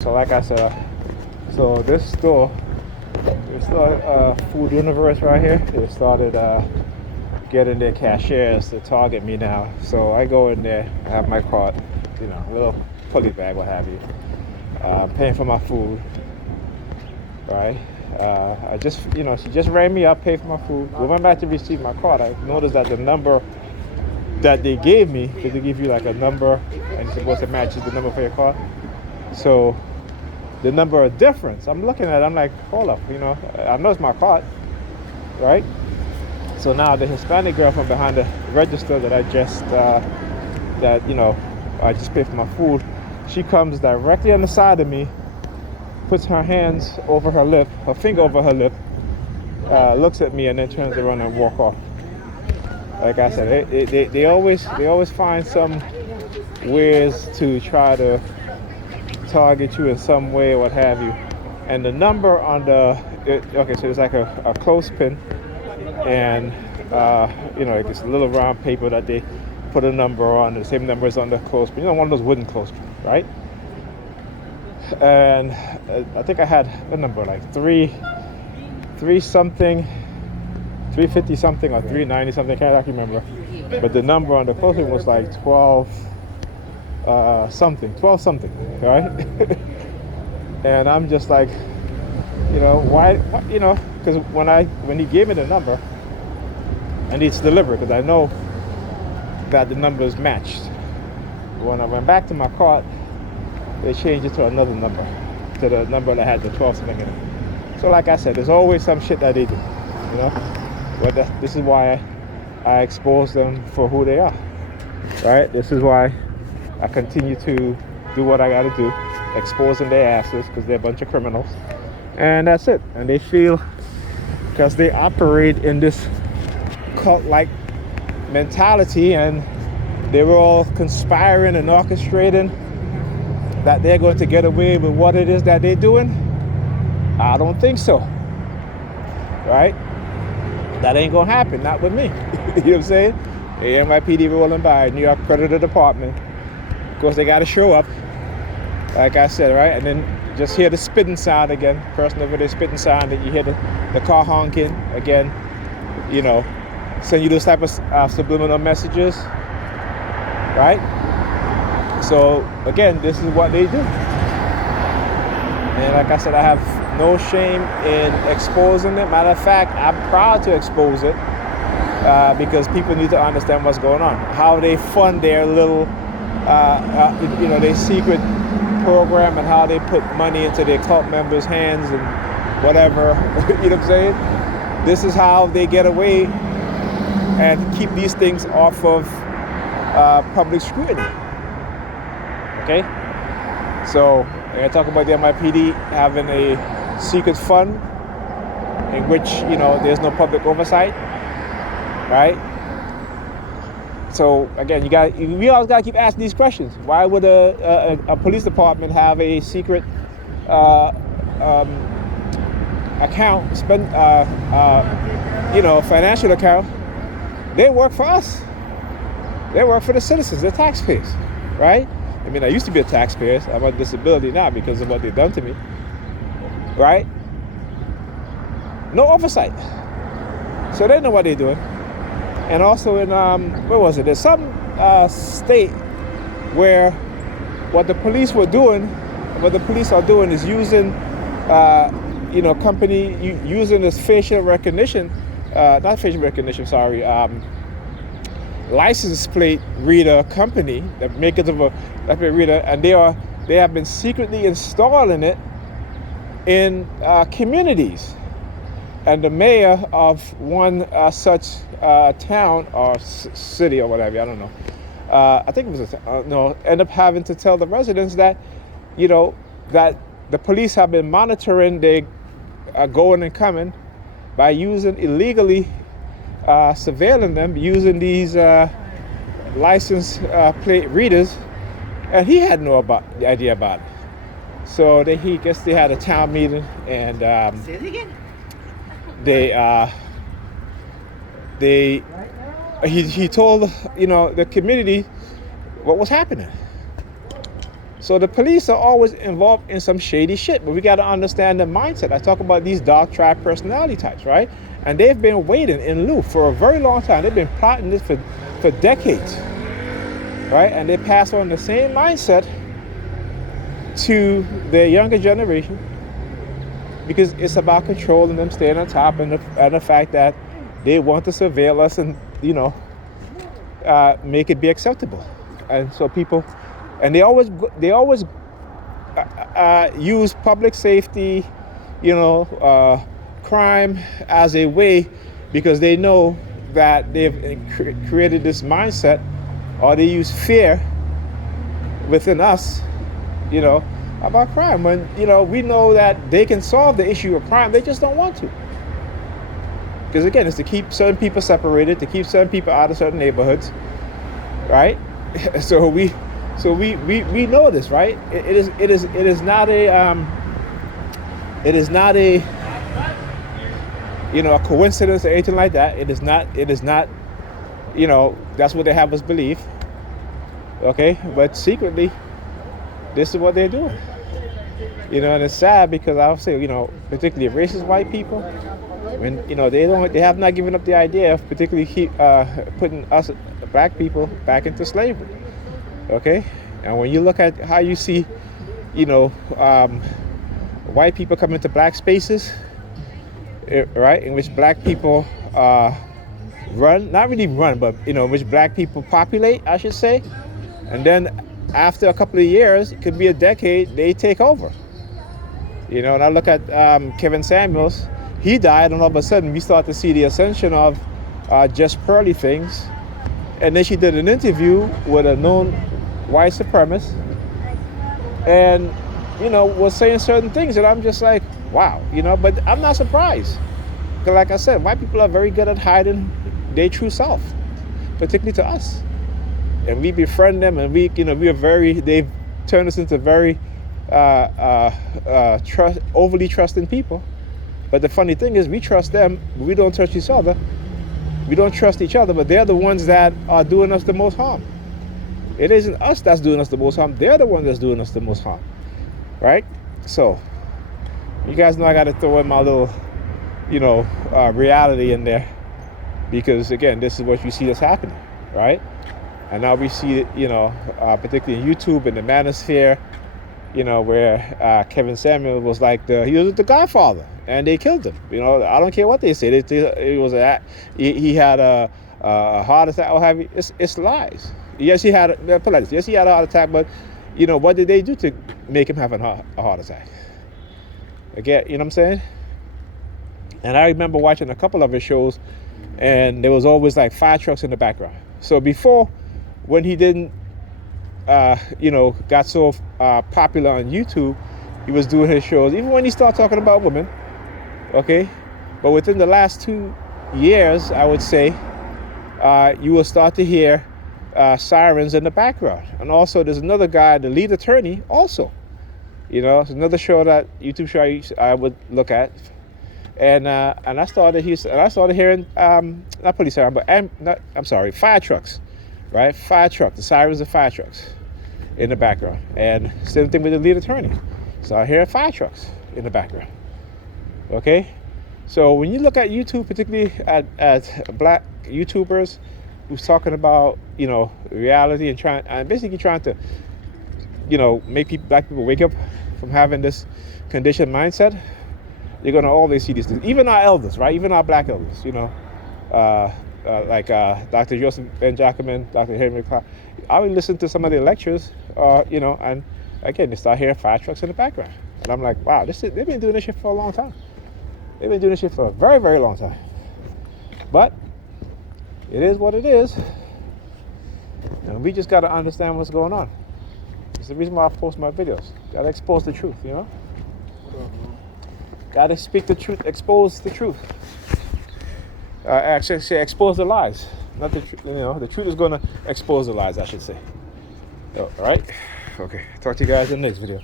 So like I said, so this store, Food Universe right here, they started getting their cashiers to target me now. So I go in there, I have my cart, a little pulley bag, what have you. I'm paying for my food, right? She just rang me up, paid for my food. We went back to receive my card. I noticed that the number that they gave me, because they give you like a number, and you're supposed to match the number for your card. So the number of difference, I'm looking at it, I'm like, hold up, I know it's my card, right? So now the Hispanic girl from behind the register that I just paid for my food, she comes directly on the side of me, puts her hands over her lip, her finger over her lip, looks at me, and then turns around and walk off. Like I said, they always find some ways to try to target you in some way, what have you. And the number on so it's like a clothespin, and like this little round paper that they put a number on. The same number is on the clothespin. One of those wooden clothespins, right? And I think I had a number like three something, 350 something or 390 something. I can't remember. But the number on the clothespin was like 12 something, right? And I'm just like, why, because when he gave me the number, I need to deliver because I know that the number is matched. When I went back to my cart, they changed it to another number, to the number that had the 12 something in it. So like I said, there's always some shit that they do, But this is why I expose them for who they are, right? This is why I continue to do what I gotta do, exposing their asses because they're a bunch of criminals. And that's it. And they feel, because they operate in this cult-like mentality, and they were all conspiring and orchestrating, that they're going to get away with what it is that they're doing. I don't think so, right? That ain't gonna happen, not with me. You know what I'm saying? NYPD rolling by, New York Predator Department. Of course, they gotta show up, like I said, right? And then just hear the spitting sound again, person over there spitting sound, and you hear the car honking again, send you those type of subliminal messages, right? So again, this is what they do. And like I said, I have no shame in exposing it. Matter of fact, I'm proud to expose it because people need to understand what's going on, how they fund their little, their secret program, and how they put money into their cult members' hands and whatever. You know what I'm saying? This is how they get away and keep these things off of public scrutiny. Okay? So I talk about the NYPD having a secret fund in which, there's no public oversight, right? So again, we always gotta keep asking these questions. Why would a police department have a secret account, financial account? They work for us. They work for the citizens, the taxpayers, right? I mean, I used to be a taxpayer. I'm on disability now because of what they've done to me, right? No oversight. So they know what they're doing. And also in, where was it? There's some state where what the police are doing is using, using this facial recognition, license plate reader company, the makers of a license plate reader, and they have been secretly installing it in communities. And the mayor of one such town or city or whatever, I don't know. I think it was end up having to tell the residents that, that the police have been monitoring their going and coming by illegally surveilling them using these license plate readers, and he had no idea about it. So they had a town meeting, and Say it again. he told the community what was happening. So the police are always involved in some shady shit, but we got to understand the mindset. I talk about these dark tribe personality types, right? And they've been waiting in lieu for a very long time. They've been plotting this for decades, right? And they pass on the same mindset to their younger generation because it's about controlling them, staying on top, and the fact that they want to surveil us and, make it be acceptable. And so people, and they always use public safety, crime as a way, because they know that they've created this mindset, or they use fear within us, about crime, when we know that they can solve the issue of crime. They just don't want to, because again, it's to keep certain people separated, to keep certain people out of certain neighborhoods, right? So we know this, right? It is not a a coincidence or anything like that. It is not that's what they have us believe. Okay, but secretly, this is what they're doing. And it's sad, because I'll say, particularly racist white people, when they have not given up the idea of particularly putting us black people back into slavery. Okay, and when you look at how you see, white people come into black spaces, right, in which black people not really run, but in which black people populate, I should say, and then after a couple of years, it could be a decade, they take over. And I look at Kevin Samuels. He died, and all of a sudden we start to see the ascension of Just Pearly Things. And then she did an interview with a known white supremacist, and was saying certain things, and I'm just like, wow, but I'm not surprised, because like I said, white people are very good at hiding their true self, particularly to us, and we befriend them, and we are they've turned us into very overly trusting people. But the funny thing is, we trust them, but we don't trust each other. We don't trust each other, but they're the ones that are doing us the most harm. It isn't us that's doing us the most harm. They're the ones that's doing us the most harm, right? So, you guys know I got to throw in my little, reality in there, because again, this is what you see that's happening, right? And now we see it, particularly in YouTube and the manosphere, where Kevin Samuel was like he was the Godfather, and they killed him. I don't care what they say. He had a heart attack. Or have you? It's lies. Yes, he had a heart attack, but what did they do to make him have a heart attack? Again, you know what I'm saying? And I remember watching a couple of his shows, and there was always like fire trucks in the background. So before, when he didn't got so popular on YouTube, he was doing his shows, even when he started talking about women, okay? But within the last 2 years, I would say, you will start to hear sirens in the background. And also, there's another guy, the lead attorney, also. It's another show, YouTube show I would look at. And I started hearing, not police siren, but fire trucks, right? Fire trucks, the sirens of fire trucks in the background. And same thing with the lead attorney. So I hear fire trucks in the background. Okay? So when you look at YouTube, particularly at black YouTubers who's talking about, reality and basically trying to, make black people wake up from having this conditioned mindset, you're going to always see these things. Even our elders, right? Even our black elders, like Dr. Joseph Ben Jackman, Dr. Henry Clark. I would listen to some of their lectures, and again, they start hearing fire trucks in the background. And I'm like, wow, they've been doing this shit for a long time. They've been doing this shit for a very, very long time. But it is what it is. And we just got to understand what's going on. It's the reason why I post my videos. Got to expose the truth, Got to speak the truth, expose the truth. Actually, expose the lies. Not the truth, the truth is going to expose the lies, I should say. All right? Okay. Talk to you guys in the next video.